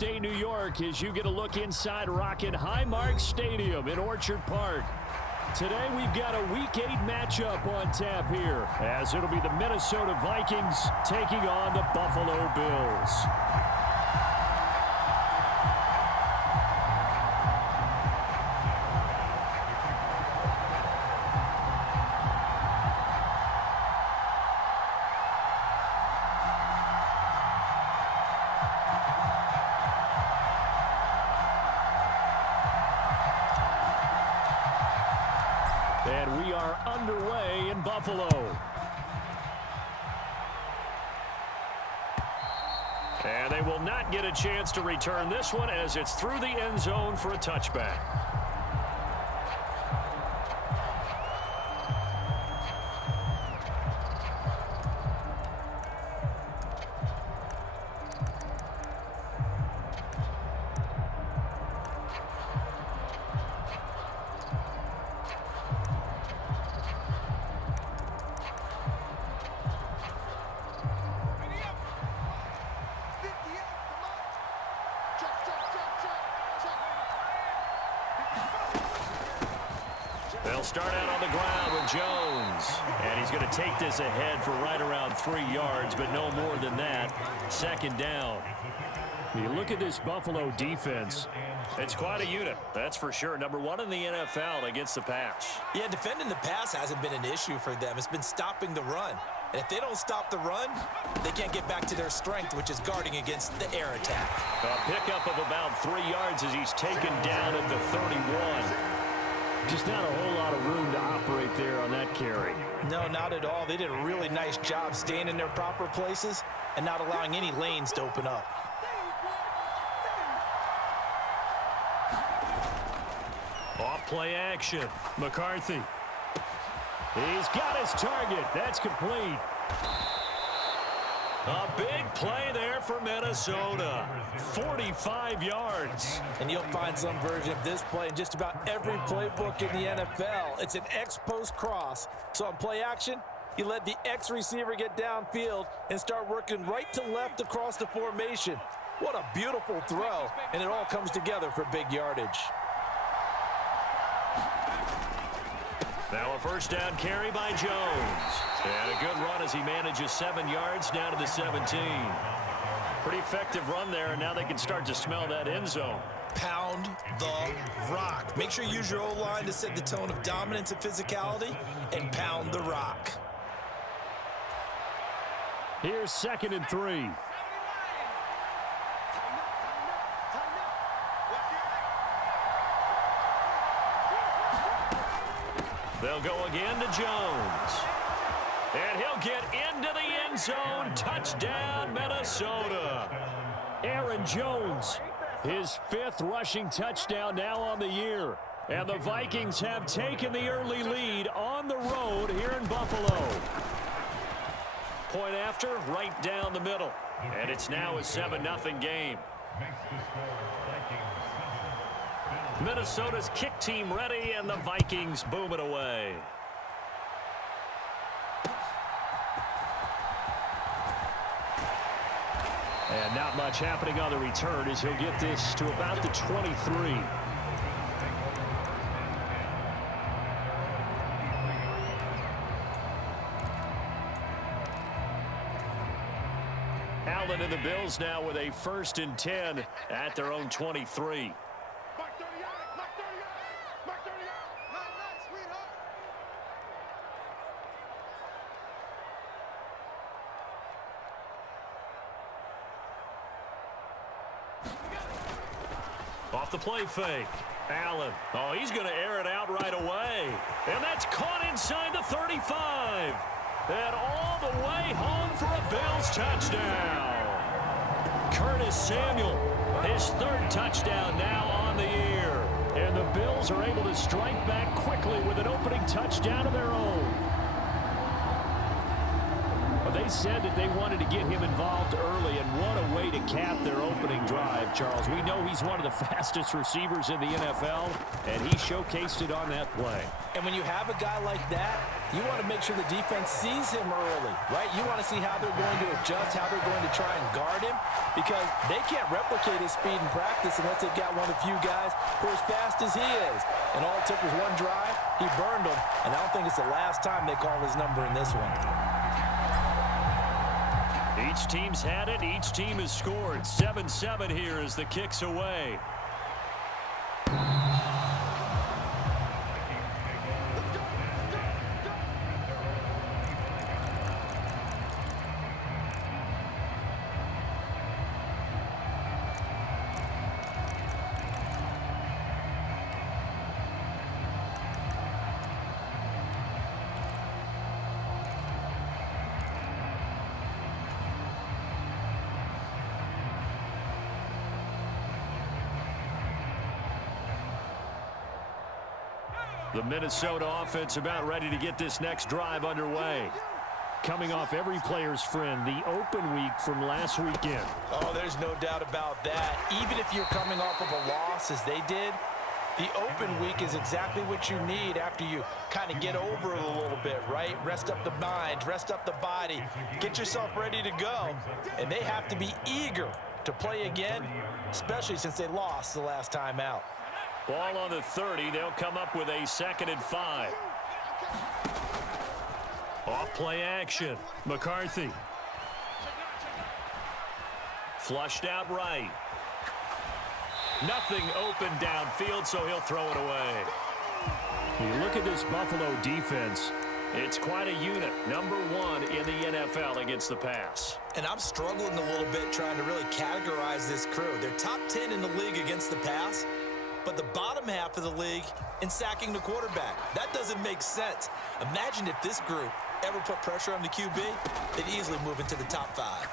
upstate New York as you get a look inside Rocket Highmark Stadium in Orchard Park. Today we've got a Week 8 matchup on tap here, as it'll be the Minnesota Vikings taking on the Buffalo Bills. And we are underway in Buffalo. And they will not get a chance to return this one as it's through the end zone for a touchback. They'll start out on the ground with Jones. And he's going to take this ahead for right around 3 yards, but no more than that. Second down. You look at this Buffalo defense. It's quite a unit, that's for sure. Number 1 in the NFL against the pass. Yeah, defending the pass hasn't been an issue for them. It's been stopping the run. And if they don't stop the run, they can't get back to their strength, which is guarding against the air attack. A pickup of about 3 yards as he's taken down at the 31. Just not a whole lot of room to operate there on that carry. No, not at all. They did a really nice job staying in their proper places and not allowing any lanes to open up. Off play action. McCarthy. He's got his target. That's complete. A big play there for Minnesota. 45 yards. And you'll find some version of this play in just about every playbook in the NFL. It's an X-post cross. So on play action, you let the X receiver get downfield and start working right to left across the formation. What a beautiful throw. And it all comes together for big yardage. Now a first down carry by Jones. And a good run as he manages 7 yards down to the 17. Pretty effective run there, and now they can start to smell that end zone. Pound the rock. Make sure you use your O-line to set the tone of dominance and physicality, and pound the rock. Here's 2nd and 3. They'll go again to Jones. And he'll get into the end zone. Touchdown, Minnesota. Aaron Jones, his 5th rushing touchdown now on the year. And the Vikings have taken the early lead on the road here in Buffalo. Point after, right down the middle. And it's now a 7-0 game. Minnesota's kick team ready, and the Vikings boom it away. And not much happening on the return as he'll get this to about the 23. Allen and the Bills now with a 1st and 10 at their own 23. Off the play fake. Allen. Oh, he's going to air it out right away. And that's caught inside the 35. And all the way home for a Bills touchdown. Curtis Samuel, his 3rd touchdown now on the year. And the Bills are able to strike back quickly with an opening touchdown of their own. They said that they wanted to get him involved early, and what a way to cap their opening drive, Charles. We know he's one of the fastest receivers in the NFL, and he showcased it on that play. And when you have a guy like that, you want to make sure the defense sees him early, right? You want to see how they're going to adjust, how they're going to try and guard him, because they can't replicate his speed in practice unless they've got one of the few guys who are as fast as he is. And all it took was one drive. He burned them, and I don't think it's the last time they call his number in this one. Each team's had it. Each team has scored. 7-7 here as the kick's away. The Minnesota offense about ready to get this next drive underway. Coming off every player's friend, the open week from last weekend. Oh, there's no doubt about that. Even if you're coming off of a loss as they did, the open week is exactly what you need after you kind of get over it a little bit, right? Rest up the mind, rest up the body, get yourself ready to go. And they have to be eager to play again, especially since they lost the last time out. Ball on the 30. They'll come up with a 2nd and 5. Off play action. McCarthy. Flushed out right. Nothing open downfield, so he'll throw it away. You look at this Buffalo defense. It's quite a unit. Number 1 in the NFL against the pass. And I'm struggling a little bit trying to really categorize this crew. They're top 10 in the league against the pass, but the bottom half of the league in sacking the quarterback. That doesn't make sense. Imagine if this group ever put pressure on the QB, they'd easily move into the top 5.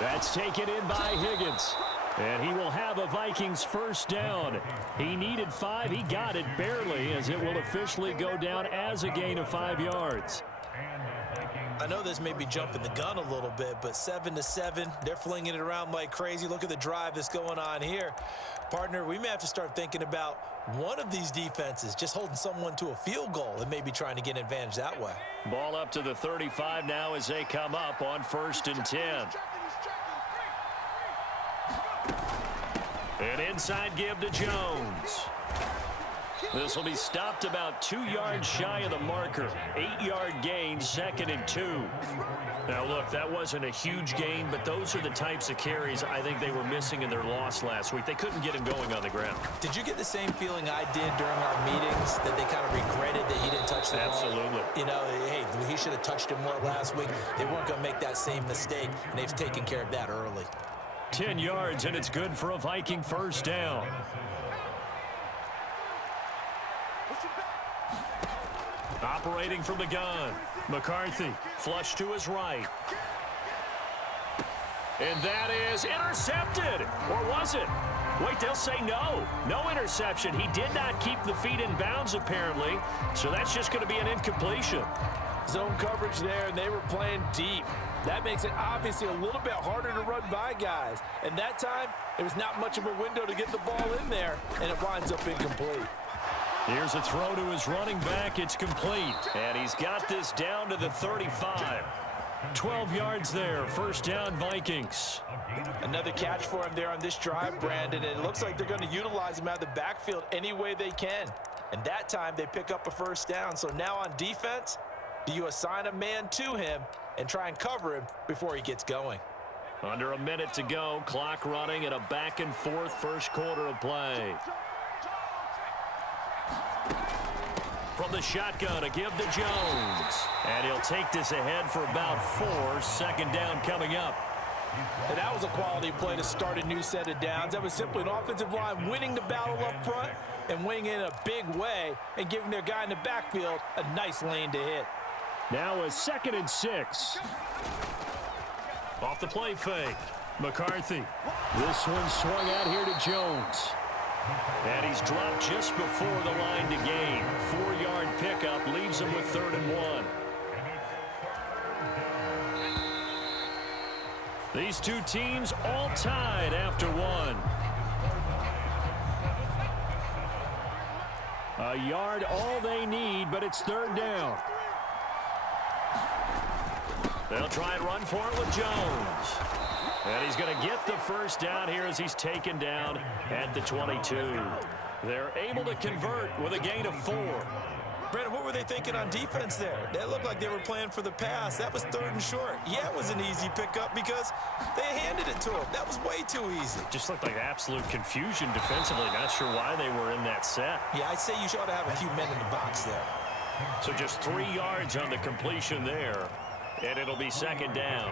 That's taken in by Higgins. And he will have a Vikings first down. He needed 5. He got it barely, as it will officially go down as a gain of 5 yards. I know this may be jumping the gun a little bit, but 7-7, they're flinging it around like crazy. Look at the drive that's going on here. Partner, we may have to start thinking about one of these defenses just holding someone to a field goal and maybe trying to get an advantage that way. Ball up to the 35 now as they come up on 1st and 10. An inside give to Jones. This will be stopped about 2 yards shy of the marker. 8-yard gain, 2nd and 2. Now, look, that wasn't a huge gain, but those are the types of carries I think they were missing in their loss last week. They couldn't get him going on the ground. Did you get the same feeling I did during our meetings, that they kind of regretted that he didn't touch the ball? Absolutely. You know, hey, he should have touched it more last week. They weren't going to make that same mistake, and they've taken care of that early. 10 yards, and it's good for a Viking first down. Operating from the gun, McCarthy, flush to his right. And that is intercepted. Or was it? Wait, they'll say no. No interception. He did not keep the feet in bounds, apparently. So that's just going to be an incompletion. Zone coverage there, and they were playing deep. That makes it obviously a little bit harder to run by guys. And that time, there was not much of a window to get the ball in there, and it winds up incomplete. Here's a throw to his running back. It's complete. And he's got this down to the 35. 12 yards there. First down, Vikings. Another catch for him there on this drive, Brandon. And it looks like they're going to utilize him out of the backfield any way they can. And that time, they pick up a first down. So now on defense, do you assign a man to him and try and cover him before he gets going? Under a minute to go. Clock running at a back-and-forth first quarter of play. From the shotgun, a give to Jones. And he'll take this ahead for about 4. 2nd down coming up. And that was a quality play to start a new set of downs. That was simply an offensive line winning the battle up front and winning in a big way and giving their guy in the backfield a nice lane to hit. Now a 2nd and 6. Off the play fake. McCarthy. This one swung out here to Jones. And he's dropped just before the line to gain. 4-yard pickup leaves him with 3rd and 1. These two teams all tied after one. A yard all they need, but it's third down. They'll try and run for it with Jones. And he's going to get the first down here as he's taken down at the 22. They're able to convert with a gain of 4. Brandon, what were they thinking on defense there? They looked like they were playing for the pass. That was 3rd and short. Yeah, it was an easy pickup because they handed it to him. That was way too easy. Just looked like absolute confusion defensively. Not sure why they were in that set. Yeah, I'd say you ought to have a few men in the box there. So just 3 yards on the completion there, and it'll be second down.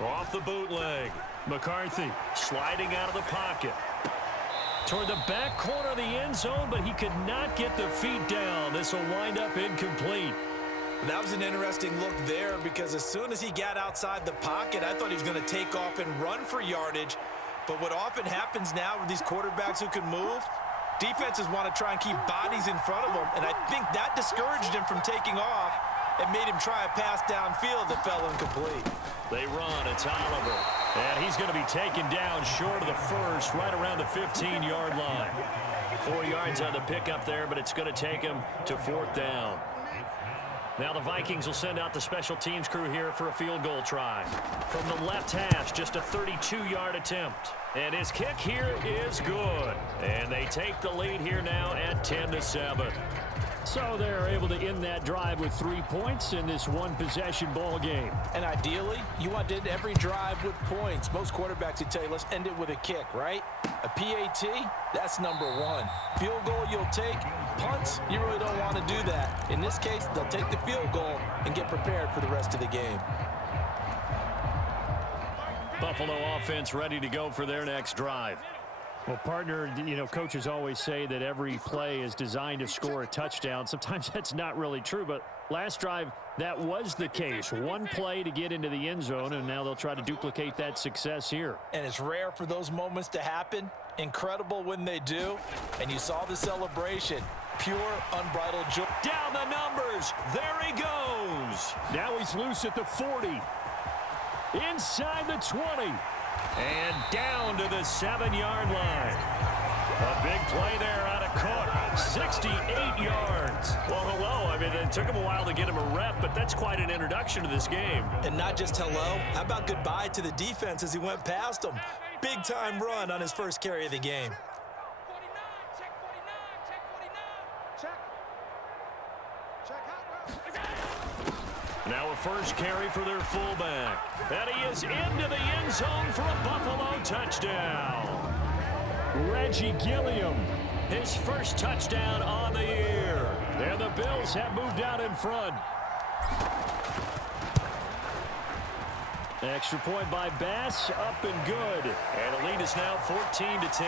Off the bootleg. McCarthy sliding out of the pocket. Toward the back corner of the end zone, but he could not get the feet down. This will wind up incomplete. That was an interesting look there because as soon as he got outside the pocket, I thought he was going to take off and run for yardage. But what often happens now with these quarterbacks who can move, defenses want to try and keep bodies in front of them, and I think that discouraged him from taking off and made him try a pass downfield that fell incomplete. They run. It's Oliver. And he's going to be taken down short of the first, right around the 15-yard line. 4 yards on the pickup there, but it's going to take him to 4th down. Now the Vikings will send out the special teams crew here for a field goal try. From the left hash, just a 32-yard attempt. And his kick here is good. And they take the lead here now at 10-7. So they're able to end that drive with 3 points in this one-possession ball game. And ideally, you want to end every drive with points. Most quarterbacks would tell you, let's end it with a kick, right? A PAT, that's number 1. Field goal you'll take. Punts, you really don't want to do that. In this case, they'll take the field goal and get prepared for the rest of the game. Buffalo offense ready to go for their next drive. Well, partner, you know, coaches always say that every play is designed to score a touchdown. Sometimes that's not really true, but last drive, that was the case. One play to get into the end zone, and now they'll try to duplicate that success here. And it's rare for those moments to happen. Incredible when they do. And you saw the celebration. Pure, unbridled joy. Down the numbers. There he goes. Now he's loose at the 40. Inside the 20. And down to the 7-yard line. A big play there out of Cook. 68 yards. Well, hello. I mean, it took him a while to get him a rep, but that's quite an introduction to this game. And not just hello. How about goodbye to the defense as he went past him? Big-time run on his first carry of the game. Now a first carry for their fullback. And he is into the end zone for a Buffalo touchdown. Reggie Gilliam, his first touchdown on the year. And the Bills have moved out in front. Extra point by Bass, up and good. And the lead is now 14-10.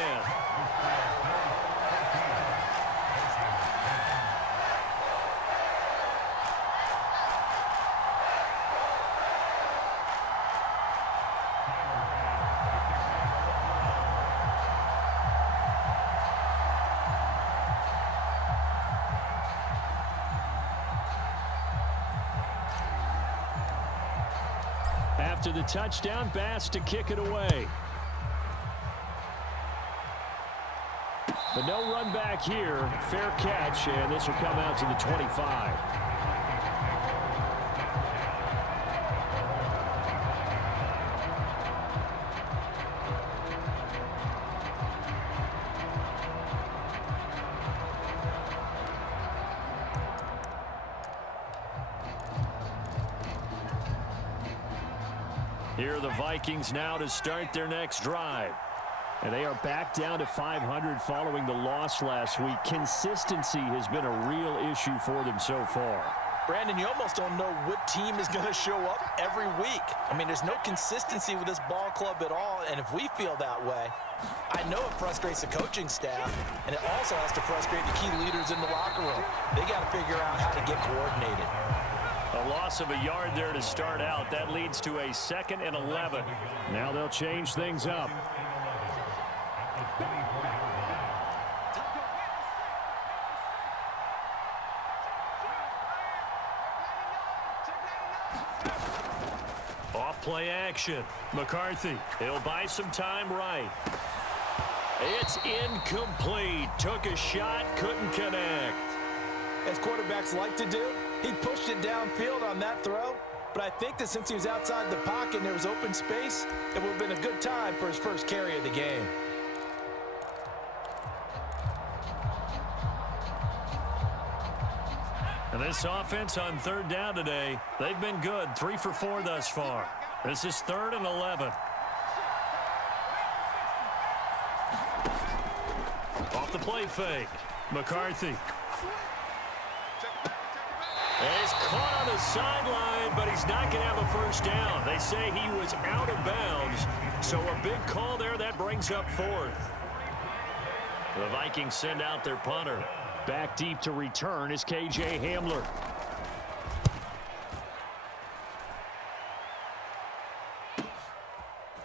After the touchdown, Bass to kick it away. But no run back here. Fair catch, and this will come out to the 25. Here are the Vikings now to start their next drive. And they are back down to 500 following the loss last week. Consistency has been a real issue for them so far. Brandon, you almost don't know what team is going to show up every week. I mean, there's no consistency with this ball club at all, and if we feel that way, I know it frustrates the coaching staff, and it also has to frustrate the key leaders in the locker room. They got to figure out how to get coordinated. A loss of a yard there to start out. That leads to a 2nd and 11. Now they'll change things up. Off play action. McCarthy, he'll buy some time right. It's incomplete. Took a shot, couldn't connect. As quarterbacks like to do, he pushed it downfield on that throw. But I think that since he was outside the pocket and there was open space, it would have been a good time for his first carry of the game. And this offense on third down today, they've been good. 3 for 4 thus far. This is 3rd and 11. Off the play fake. McCarthy. He's caught on the sideline, but he's not going to have a first down. They say he was out of bounds, so a big call there. That brings up 4th. The Vikings send out their punter. Back deep to return is K.J. Hamler.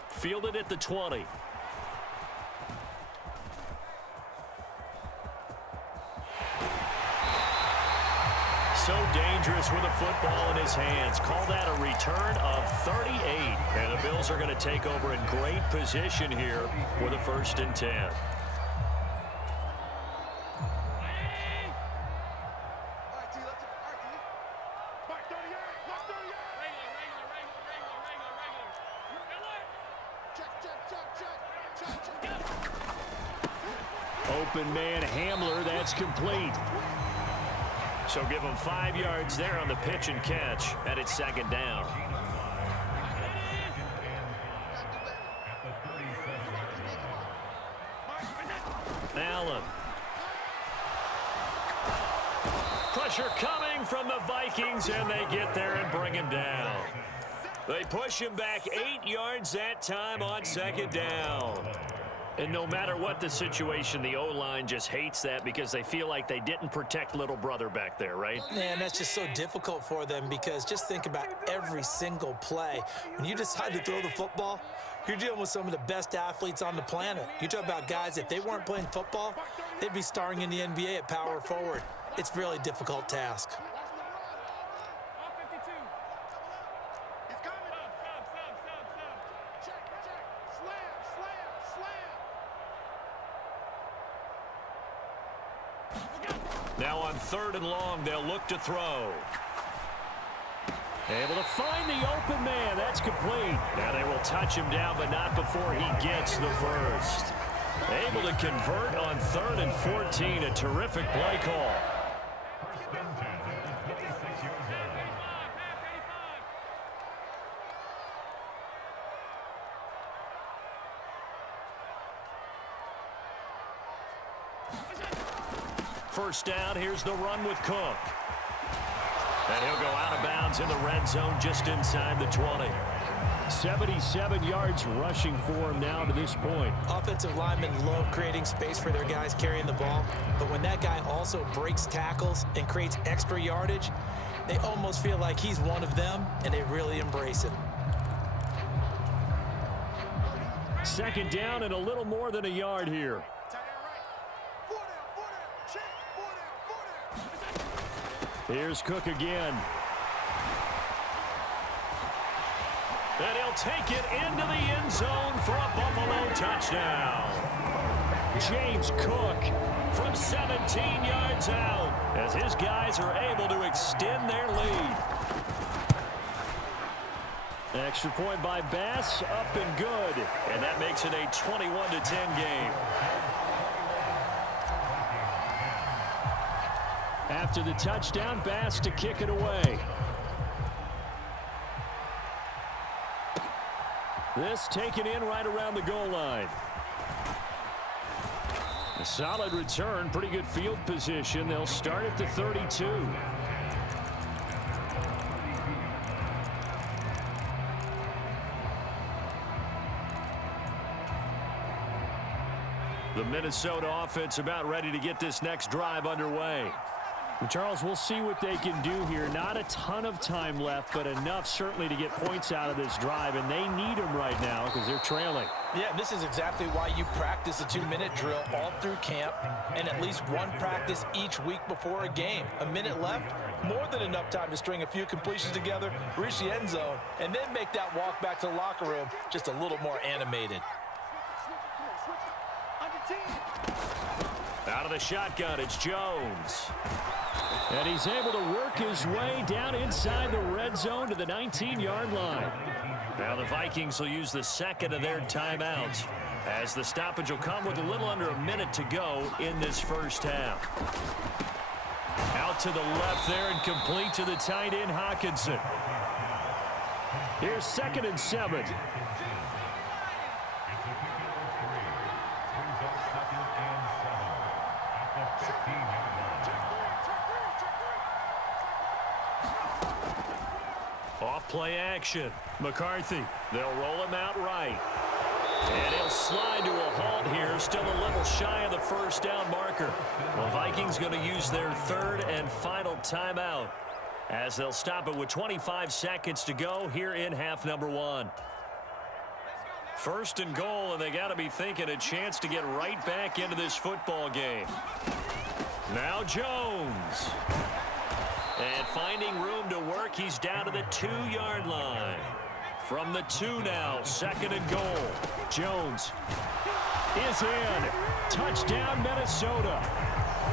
Fielded at the 20. So dangerous with a football in his hands. Call that a return of 38. And the Bills are going to take over in great position here with a 1st and 10. Open man Hamler, that's complete. So give him 5 yards there on the pitch and catch, and it's 2nd down. Allen. Pressure coming from the Vikings, and they get there and bring him down. They push him back 8 yards that time on 2nd down. And no matter what the situation, the O-line just hates that because they feel like they didn't protect little brother back there, right? Man, that's just so difficult for them because just think about every single play. When you decide to throw the football, you're dealing with some of the best athletes on the planet. You talk about guys, if they weren't playing football, they'd be starring in the NBA at power forward. It's a really difficult task. Now on 3rd and long, they'll look to throw. Able to find the open man. That's complete. Now they will touch him down, but not before he gets the first. Able to convert on 3rd and 14. A terrific play call. First down, here's the run with Cook. And he'll go out of bounds in the red zone just inside the 20. 77 yards rushing for him now to this point. Offensive linemen love creating space for their guys carrying the ball, but when that guy also breaks tackles and creates extra yardage, they almost feel like he's one of them, and they really embrace it. 2nd down and a little more than a yard here. Here's Cook again. And he'll take it into the end zone for a Buffalo touchdown. James Cook from 17 yards out as his guys are able to extend their lead. Extra point by Bass, up and good. And that makes it a 21-10 game. After the touchdown, Bass to kick it away. This taken in right around the goal line. A solid return, pretty good field position. They'll start at the 32. The Minnesota offense about ready to get this next drive underway. Charles, we'll see what they can do here. Not a ton of time left, but enough certainly to get points out of this drive, and they need them right now because they're trailing. Yeah, this is exactly why you practice a 2-minute drill all through camp and at least one practice each week before a game. A minute left, more than enough time to string a few completions together, reach the end zone, and then make that walk back to the locker room just a little more animated. Out of the shotgun, it's Jones. And he's able to work his way down inside the red zone to the 19-yard line. Now the Vikings will use the second of their timeouts as the stoppage will come with a little under a minute to go in this first half. Out to the left there and complete to the tight end, Hawkinson. Here's 2nd and 7. Off play action. McCarthy. They'll roll him out right. And he'll slide to a halt here. Still a little shy of the first down marker. The Vikings going to use their 3rd and final timeout as they'll stop it with 25 seconds to go here in half number 1. 1st and goal, and they got to be thinking a chance to get right back into this football game. Now Jones. And finding room to work, he's down to the 2-yard line. From the 2 now, 2nd and goal. Jones is in. Touchdown, Minnesota.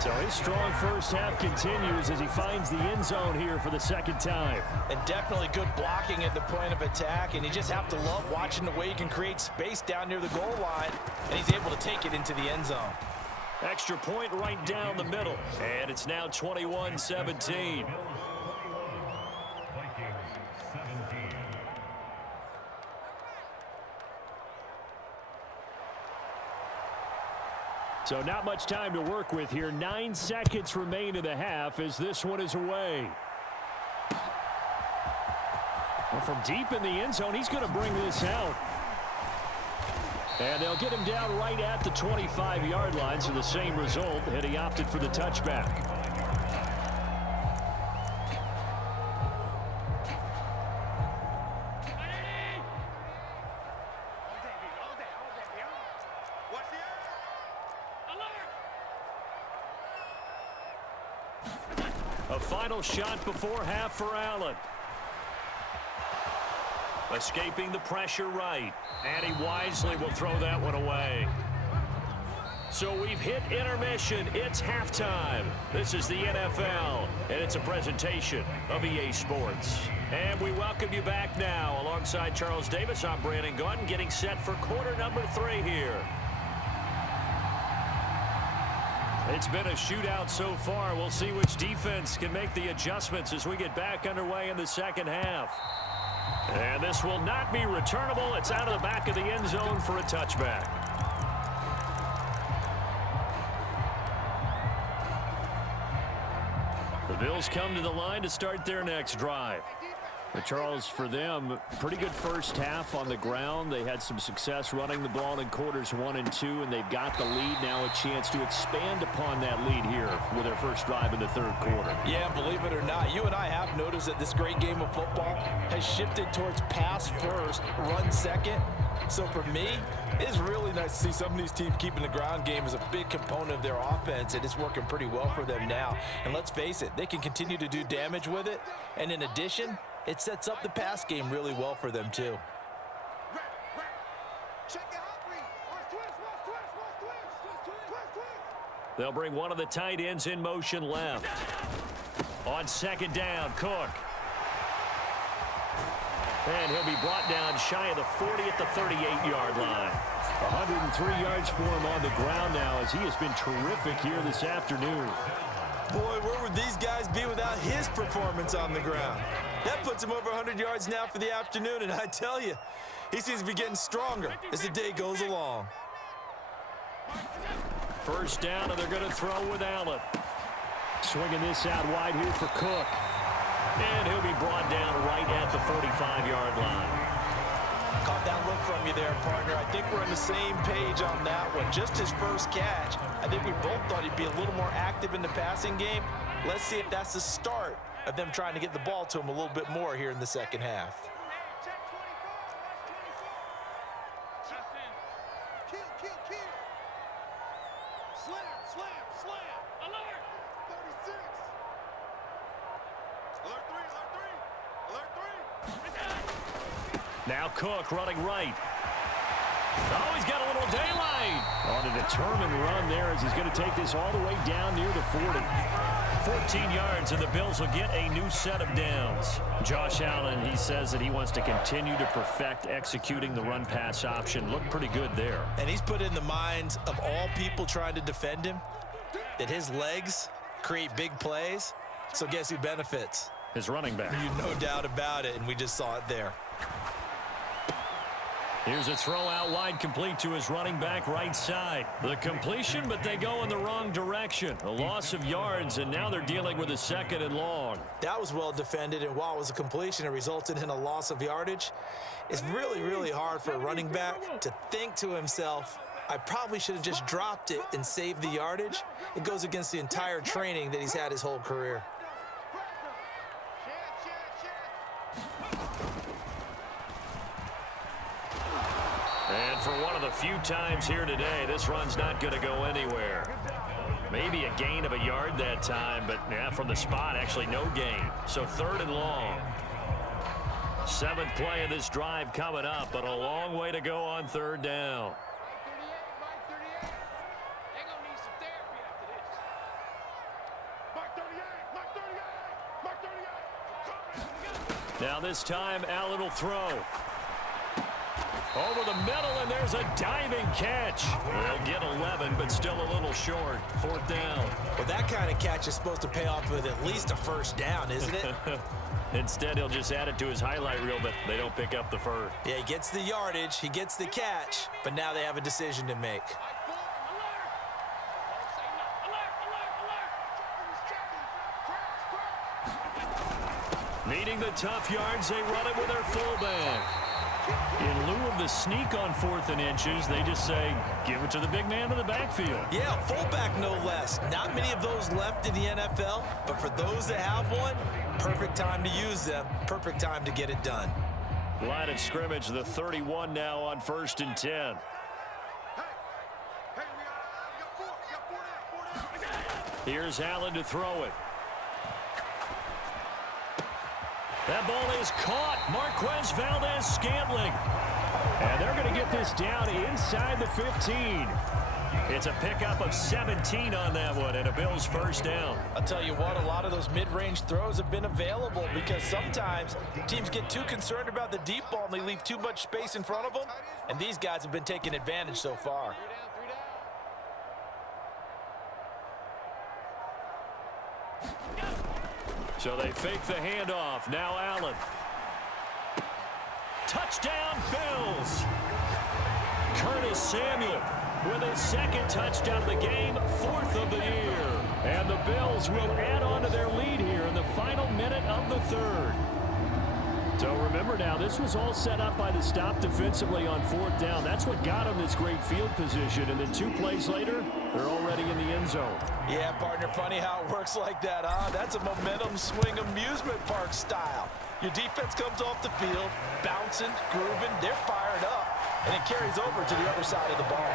So his strong first half continues as he finds the end zone here for the 2nd time. And definitely good blocking at the point of attack, and you just have to love watching the way he can create space down near the goal line, and he's able to take it into the end zone. Extra point right down the middle, and it's now 21-17. So not much time to work with here. 9 seconds remain in the half as this one is away. Well, from deep in the end zone, he's going to bring this out. And they'll get him down right at the 25-yard line, so the same result, and he opted for the touchback. A final shot before half for Allen. Escaping the pressure right. And he wisely will throw that one away. So we've hit intermission. It's halftime. This is the NFL, and it's a presentation of EA Sports. And we welcome you back now. Alongside Charles Davis, I'm Brandon Gunn, getting set for quarter number 3 here. It's been a shootout so far. We'll see which defense can make the adjustments as we get back underway in the second half. And this will not be returnable. It's out of the back of the end zone for a touchback. The Bills come to the line to start their next drive. But Charles, for them, pretty good first half on the ground. They had some success running the ball in quarters 1 and 2, and they've got the lead now, a chance to expand upon that lead here with their first drive in the 3rd quarter. Yeah, believe it or not, you and I have noticed that this great game of football has shifted towards pass first, run second. So for me, it's really nice to see some of these teams keeping the ground game as a big component of their offense, and it's working pretty well for them now. And let's face it, they can continue to do damage with it. And in addition, it sets up the pass game really well for them, too. They'll bring one of the tight ends in motion left. On 2nd down, Cook. And he'll be brought down shy of the 40 at the 38-yard line. 103 yards for him on the ground now as he has been terrific here this afternoon. Boy, where would these guys be without his performance on the ground? That puts him over 100 yards now for the afternoon, and I tell you, he seems to be getting stronger as the day goes along. First down, and they're going to throw with Allen. Swinging this out wide here for Cook. And he'll be brought down right at the 45-yard line. Caught that look from you there, partner. I think we're on the same page on that one. Just his first catch. I think we both thought he'd be a little more active in the passing game. Let's see if that's the start of them trying to get the ball to him a little bit more here in the second half. Now Cook running right. Oh, he's got a little daylight. On a determined run there as he's going to take this all the way down near the 40. 14 yards, and the Bills will get a new set of downs. Josh Allen, he says that he wants to continue to perfect executing the run-pass option. Looked pretty good there. And he's put in the minds of all people trying to defend him that his legs create big plays. So guess who benefits? His running back. No doubt about it, and we just saw it there. Here's a throw out wide, complete to his running back right side. The completion, but they go in the wrong direction. A loss of yards, and now they're dealing with a 2nd and long. That was well defended, and while it was a completion, it resulted in a loss of yardage. It's really, really hard for a running back to think to himself, I probably should have just dropped it and saved the yardage. It goes against the entire training that he's had his whole career. And for one of the few times here today, this run's not going to go anywhere. Maybe a gain of a yard that time, but yeah, from the spot, actually no gain. So 3rd and long. 7th play of this drive coming up, but a long way to go on 3rd down. Now this time, Allen will throw. Over the middle, and there's a diving catch. They'll get 11, but still a little short. 4th down. Well, that kind of catch is supposed to pay off with at least a 1st down, isn't it? Instead, he'll just add it to his highlight reel, but they don't pick up the first. Yeah, he gets the yardage, he gets the catch, but now they have a decision to make. Needing the tough yards, they run it with their fullback. In lieu of the sneak on 4th and inches, they just say, give it to the big man in the backfield. Yeah, fullback no less. Not many of those left in the NFL, but for those that have one, perfect time to use them, perfect time to get it done. Line of scrimmage, the 31 now on 1st and 10. Here's Allen to throw it. That ball is caught. Marquez Valdez-Scantling. And they're going to get this down inside the 15. It's a pickup of 17 on that one, and a Bills 1st down. I'll tell you what, a lot of those mid-range throws have been available because sometimes teams get too concerned about the deep ball and they leave too much space in front of them, and these guys have been taking advantage so far. So they fake the handoff. Now Allen. Touchdown, Bills. Curtis Samuel with his 2nd touchdown of the game, 4th of the year. And the Bills will add on to their lead here in the final minute of the 3rd. So remember now, this was all set up by the stop defensively on 4th down. That's what got them this great field position. And then 2 plays later, they're already in the end zone. Yeah, partner, funny how it works like that, huh? That's a momentum swing amusement park style. Your defense comes off the field, bouncing, grooving, they're fired up, and it carries over to the other side of the ball.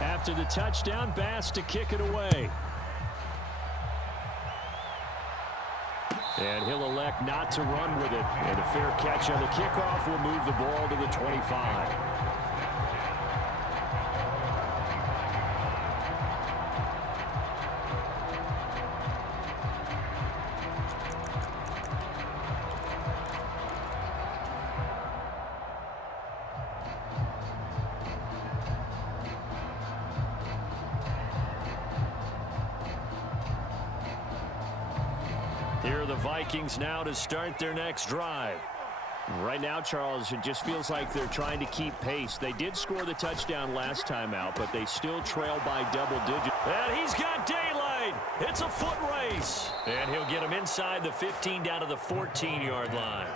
After the touchdown, Bass to kick it away. And he'll elect not to run with it. And a fair catch on the kickoff will move the ball to the 25. Here are the Vikings now to start their next drive. Right now, Charles, it just feels like they're trying to keep pace. They did score the touchdown last time out, but they still trail by double digits. And he's got daylight. It's a foot race. And he'll get him inside the 15 down to the 14-yard line.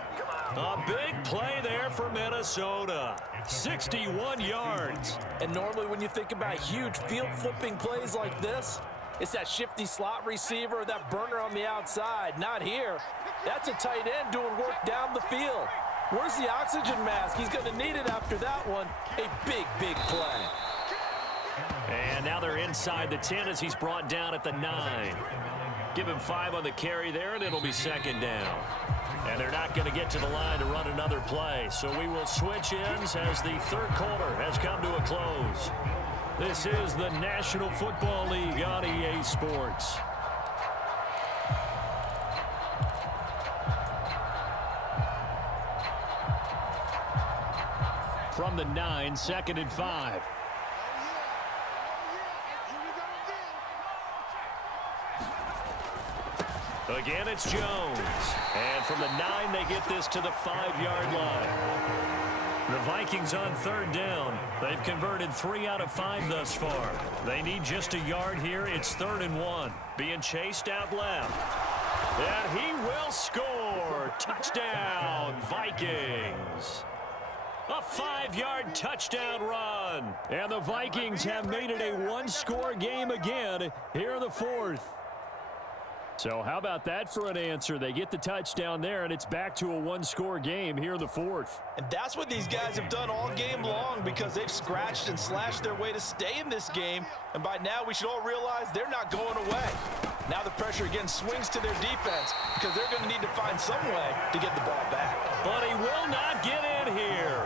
A big play there for Minnesota. 61 yards. And normally when you think about huge field-flipping plays like this, it's that shifty slot receiver, that burner on the outside. Not here. That's a tight end doing work down the field. Where's the oxygen mask? He's going to need it after that one. A big, big play. And now they're inside the 10 as he's brought down at the 9. Give him 5 on the carry there, and it'll be second down. And they're not going to get to the line to run another play. So we will switch ends as the third quarter has come to a close. This is the National Football League on EA Sports. From the 9, 2nd and 5. Again, it's Jones. And from the 9, they get this to the 5-yard line. The Vikings on third down. They've converted 3 out of 5 thus far. They need just a yard here. It's 3rd and 1. Being chased out left. And he will score. Touchdown, Vikings. A 5-yard touchdown run. And the Vikings have made it a one-score game again here in the 4th. So how about that for an answer? They get the touchdown there, and it's back to a one-score game here in the 4th. And that's what these guys have done all game long because they've scratched and slashed their way to stay in this game. And by now, we should all realize they're not going away. Now the pressure again swings to their defense because they're going to need to find some way to get the ball back. But he will not get in here.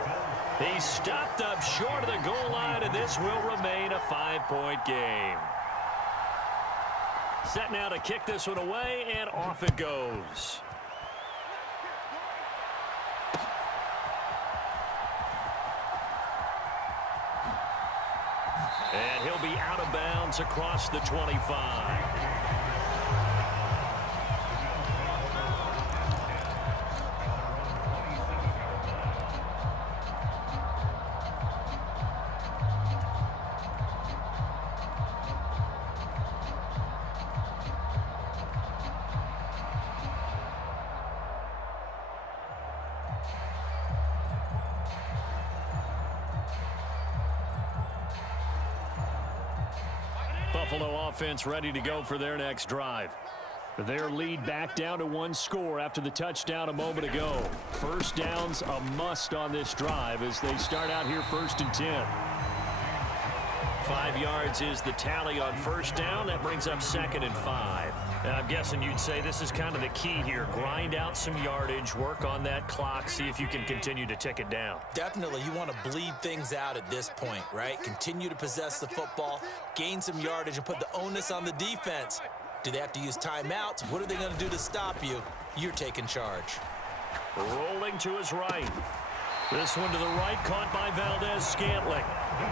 He stopped up short of the goal line, and this will remain a 5-point game. Set now to kick this one away, and off it goes. And he'll be out of bounds across the 25. Buffalo offense ready to go for their next drive. Their lead back down to 1 score after the touchdown a moment ago. First down's a must on this drive as they start out here 1st and 10. 5 yards is the tally on first down. That brings up 2nd and 5. And I'm guessing you'd say this is kind of the key here. Grind out some yardage, work on that clock, see if you can continue to tick it down. Definitely, you want to bleed things out at this point, right? Continue to possess the football, gain some yardage, and put the onus on the defense. Do they have to use timeouts? What are they going to do to stop you? You're taking charge. Rolling to his right. This one to the right, caught by Valdez-Scantling.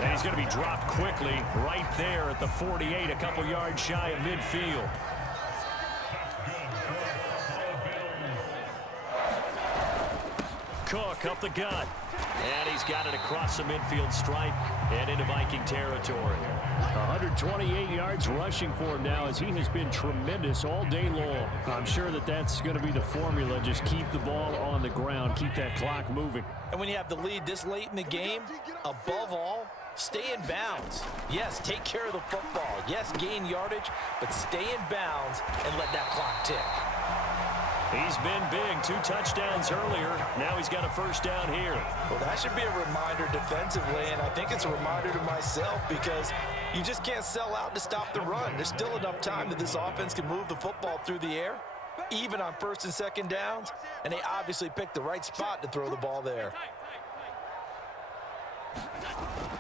And he's going to be dropped quickly right there at the 48, a couple yards shy of midfield. Cook up the gut. And he's got it across the midfield stripe and into Viking territory. 128 yards rushing for him now as he has been tremendous all day long. I'm sure that that's going to be the formula. Just keep the ball on the ground. Keep that clock moving. And when you have the lead this late in the game, above all, stay in bounds. Yes, take care of the football. Yes, gain yardage, but stay in bounds and let that clock tick. He's been big. 2 touchdowns earlier. Now he's got a first down here. Well, that should be a reminder defensively, and I think it's a reminder to myself because you just can't sell out to stop the run. There's still enough time that this offense can move the football through the air, even on 1st and 2nd downs, and they obviously picked the right spot to throw the ball there.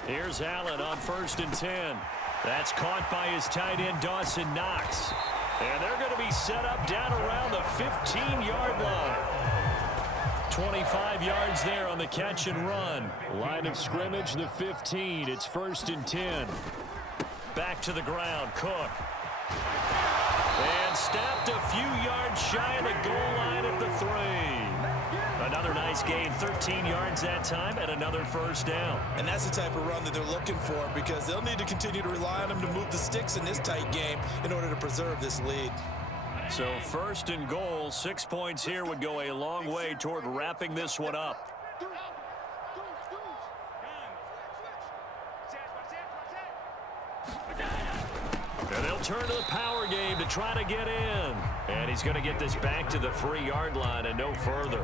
Here's Allen on 1st and 10. That's caught by his tight end, Dawson Knox. And they're going to be set up down around the 15-yard line. 25 yards there on the catch and run. Line of scrimmage, the 15. It's 1st and 10. Back to the ground, Cook. And stopped a few yards shy of the goal line at the 3. Another Another nice gain, 13 yards that time, and another first down. And that's the type of run that they're looking for, because they'll need to continue to rely on him to move the sticks in this tight game in order to preserve this lead. So first and goal, 6 points here would go a long way toward wrapping this one up. And they'll turn to the power game to try to get in. And he's going to get this back to the 3-yard line and no further.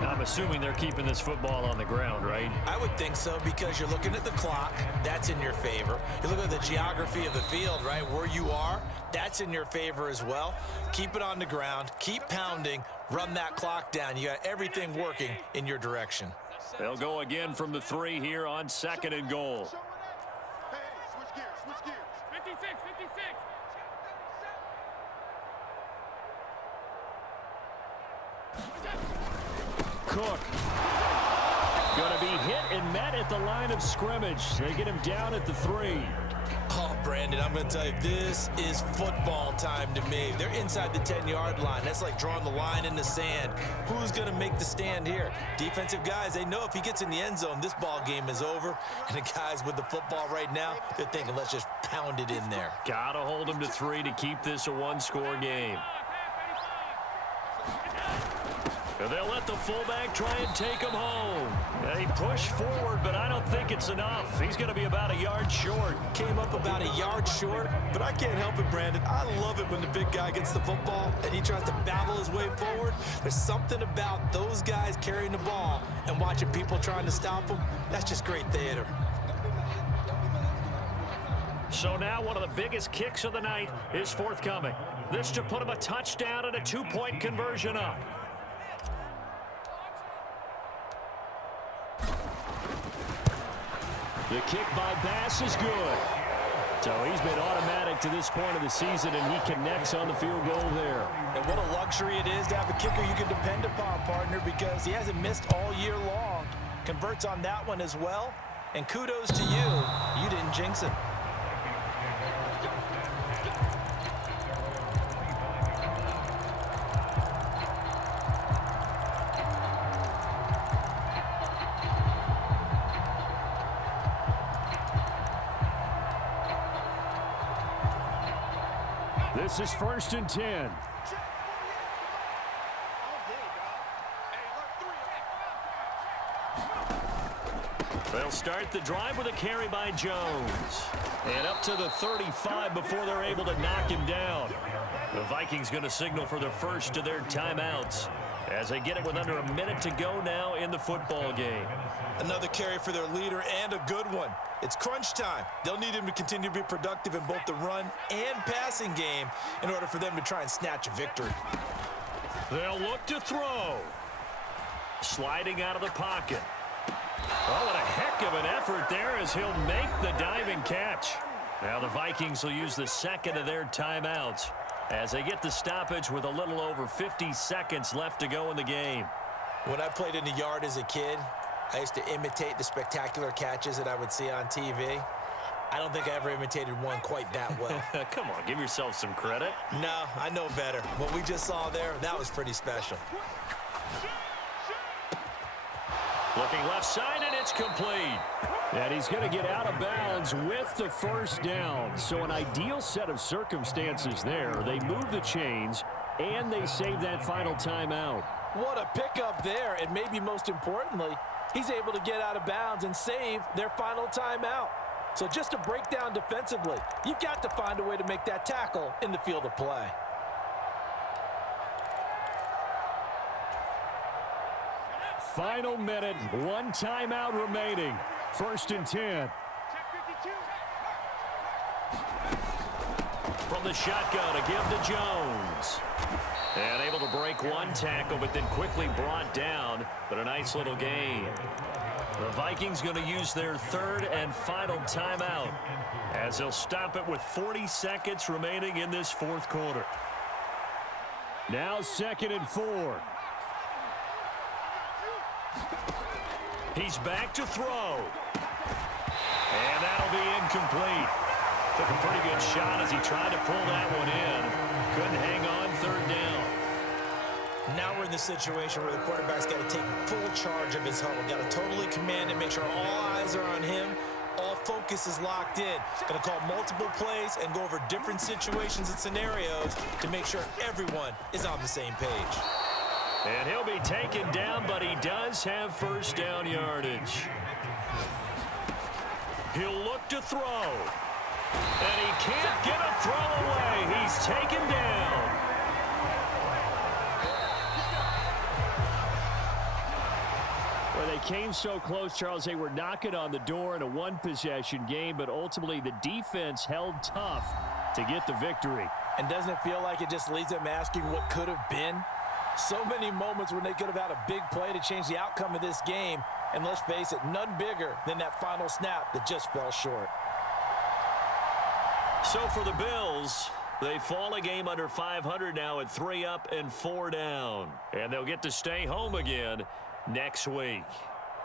I'm assuming they're keeping this football on the ground, right? I would think so, because you're looking at the clock. That's in your favor. You're looking at the geography of the field, right? Where you are, that's in your favor as well. Keep it on the ground. Keep pounding. Run that clock down. You got everything working in your direction. They'll go again from the 3 here on 2nd and goal. Cook. Going to be hit and met at the line of scrimmage. They get him down at the 3. Oh, Brandon, I'm going to tell you, this is football time to me. They're inside the 10-yard line. That's like drawing the line in the sand. Who's going to make the stand here? Defensive guys, they know if he gets in the end zone, this ball game is over. And the guys with the football right now, they're thinking, let's just pound it in there. Got to hold him to 3 to keep this a one-score game. And they'll let the fullback try and take him home. They push forward, but I don't think it's enough. He's going to be about a yard short. Came up about a yard short, but I can't help it, Brandon. I love it when the big guy gets the football and he tries to battle his way forward. There's something about those guys carrying the ball and watching people trying to stop them. That's just great theater. So now one of the biggest kicks of the night is forthcoming. This to put him a touchdown and a 2-point conversion up. The kick by Bass is good. So he's been automatic to this point of the season, and he connects on the field goal there. And what a luxury it is to have a kicker you can depend upon, partner, because he hasn't missed all year long. Converts on that one as well. And kudos to you. You didn't jinx him. This is 1st and 10. They'll start the drive with a carry by Jones. And up to the 35 before they're able to knock him down. The Vikings going to signal for the first of their timeouts as they get it with under a minute to go now in the football game. Another carry for their leader, and a good one. It's crunch time. They'll need him to continue to be productive in both the run and passing game in order for them to try and snatch a victory. They'll look to throw. Sliding out of the pocket. Oh, what a heck of an effort there as he'll make the diving catch. Now the Vikings will use the second of their timeouts as they get the stoppage with a little over 50 seconds left to go in the game. When I played in the yard as a kid, I used to imitate the spectacular catches that I would see on TV. I don't think I ever imitated one quite that well. Come on, give yourself some credit. No, I know better. What we just saw there, that was pretty special. Looking left side, and it's complete. And he's going to get out of bounds with the first down. So an ideal set of circumstances there. They move the chains, and they save that final timeout. What a pickup there, and maybe most importantly, he's able to get out of bounds and save their final timeout. So just to break down defensively, you've got to find a way to make that tackle in the field of play. Final minute, one timeout remaining. 1st and 10. From the shotgun, a give to Jones. And able to break one tackle, but then quickly brought down. But a nice little gain. The Vikings going to use their third and final timeout as they'll stop it with 40 seconds remaining in this fourth quarter. Now 2nd and 4. He's back to throw. And that'll be incomplete. Took a pretty good shot as he tried to pull that one in. Couldn't hang on 3rd down. Now we're in the situation where the quarterback's got to take full charge of his huddle. Got to totally command it, make sure all eyes are on him. All focus is locked in. Going to call multiple plays and go over different situations and scenarios to make sure everyone is on the same page. And he'll be taken down, but he does have first down yardage. He'll look to throw. And he can't get a throw away. He's taken down. Well, they came so close, Charles. They were knocking on the door in a one-possession game, but ultimately the defense held tough to get the victory. And doesn't it feel like it just leaves them asking what could have been? So many moments when they could have had a big play to change the outcome of this game. And let's face it, none bigger than that final snap that just fell short. So for the Bills, they fall a game under 500 now at 3 up and 4 down. And they'll get to stay home again next week.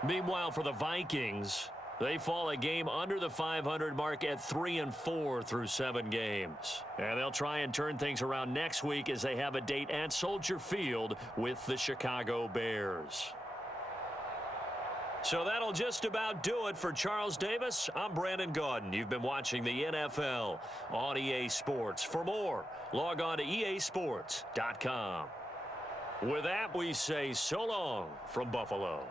Meanwhile, for the Vikings, they fall a game under the 500 mark at 3 and 4 through 7 games. And they'll try and turn things around next week as they have a date at Soldier Field with the Chicago Bears. So that'll just about do it for Charles Davis. I'm Brandon Gaudin. You've been watching the NFL on EA Sports. For more, log on to easports.com. With that, we say so long from Buffalo.